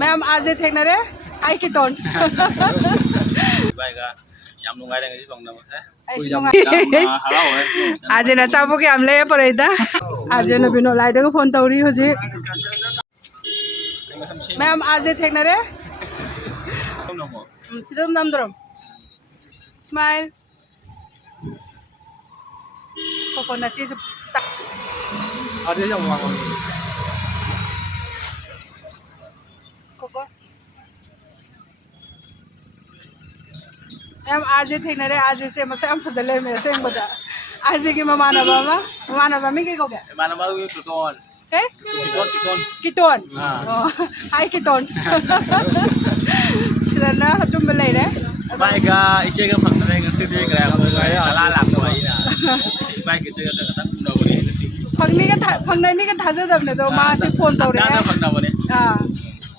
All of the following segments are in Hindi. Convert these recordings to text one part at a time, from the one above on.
मैम आज थेंगनरे आई की टोन आज ना चाबो के हमले परेदा आज ना बिनो लाइट को फोन तौरी होजी मैम आज थेंगनरे चिदम नामदरम स्माइल कोकोनट चीज आज ये जाऊंगा कोको मैम आज थेंगनरे आज से मसे हम फजले में से बता आज की ममानबा में के को के मानवा ये टोन के किटोन हाय किटोन सिलना तुम ले रे बाय का इचे का फंक्शन है ngasi dia kira la la ko ai na बाय के जगह तक तक ना बने फंगनी का थाजा दबने तो मां से फोन तौरे ना फंगना बने हां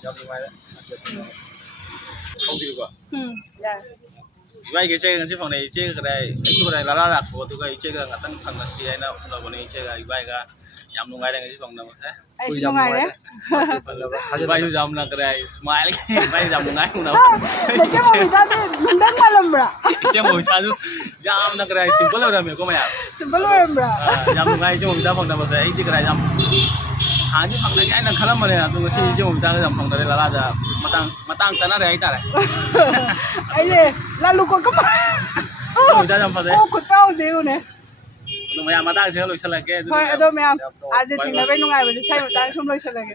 जब bye không đi qua dạ bye के जगह ngasi फंगने इचे का itu का la la ko tu ka ice ka ngatang phang ngasi ai na na bane ice ka बाय का yam nungai da ngasi phang na ma sa ai nungai re बाय ju jam na kra smile बाय jam nungai na de che mo bisa de mundang malam bra ice mo ta ju jam na kra simple ra me ko ma ya simple malam bra jam nungai ju mo ta phang na ma sa ai ti kra jam हां जी फंगना ai na khalam mane na tu ngasi ju mo ta jam phang da la la ja matang chana re ai ta re ai ye lalu ko ka ma mo ta jam phang de ko chao je ne तो मैं matang se loi sala ke hoy ado me आज थेंगना बै नुंगाय बजे साइ मतang सम लoi sala ke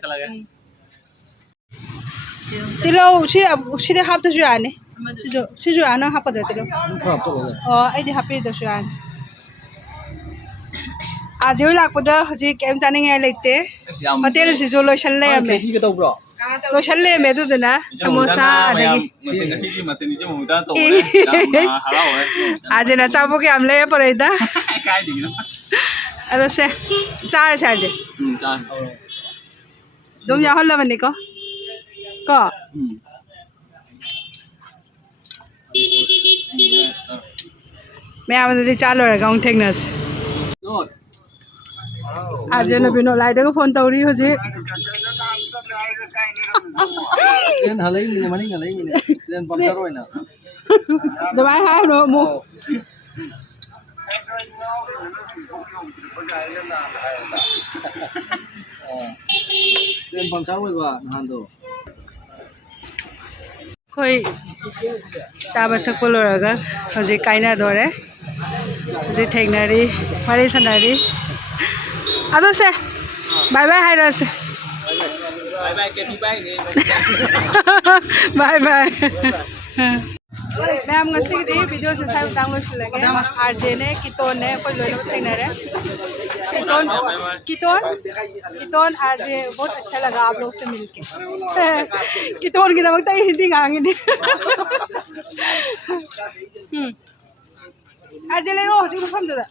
तिलो उसी दे हाफ तो जो आने सिजो आना हाफ दे तिलो आई दे हाफी दो जो आने आज होय लाकपदा हजि केम जानिंग लेते होटल सिजो लoi सल ले मे के तो ब्रो loi सल ले मे दुना samosa आदगी ngasi ki maten ni mo ta to ne hala ho आज ना चाबो के हमले परेदा kai di no अदो से चार चार जे cha दम या हल्ला बने को मैं आमदे चालो रे गाउँ थेंगनस आज ना बिनो लाइट को phone तौरी होजी len halai ni mani ngalai ni len pamsar hoy na दवाई है नो मु len pamsar hoy ba nahan do कोई चाबा थक लोरगा हजि काइना धरे हजि थेंगनारी मारी सनारी अदो से बाय बाय हाय रस bye bye ke bye ni bye bye ma'am ngasi di video se sai tang lo lage RJ ने किटोन ने कोई लोनो थेंगनारे किटोन आज बहुत अच्छा लगा आप लोग से मिलके किटोन की दमकता हिंदी गांगे ने RJ ले रो हजि फम ददा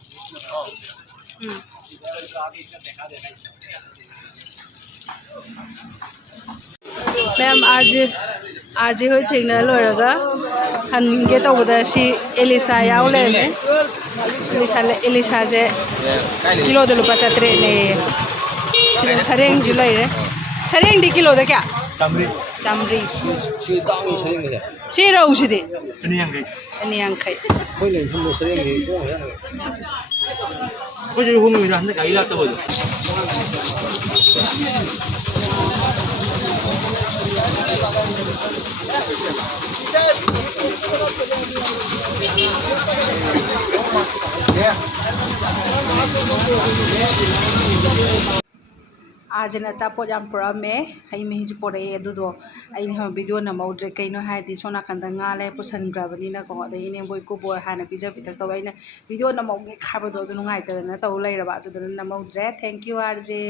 मैम आज होय थेंगना लोरगा हनगे तौबदा सी एलिसा याव लेने एलिसा जे किलो दे लुपा 3 ने सरेंग जु लैरे सरेंग दी किलो दे क्या Chamari si tang ni sering ni सी रौ सी दे ni yang खै hoy len hum lo sering ni ko ya ko je hum ni na ne kai la to bo आज ना चापो जाम पुरा में हई में हिज पोरे दुदो आई हम वीडियो न मौद्रे कइनो हायदि सोना कंदा ngaले पुसन ग्राबनी ना को दे ने बोय को बोय हाना पिजा पिता तो आइना वीडियो न मौगे खाबो दो नुंगाय तदना तो लैरबा दुदना न मौद्रे थैंक यू आरजे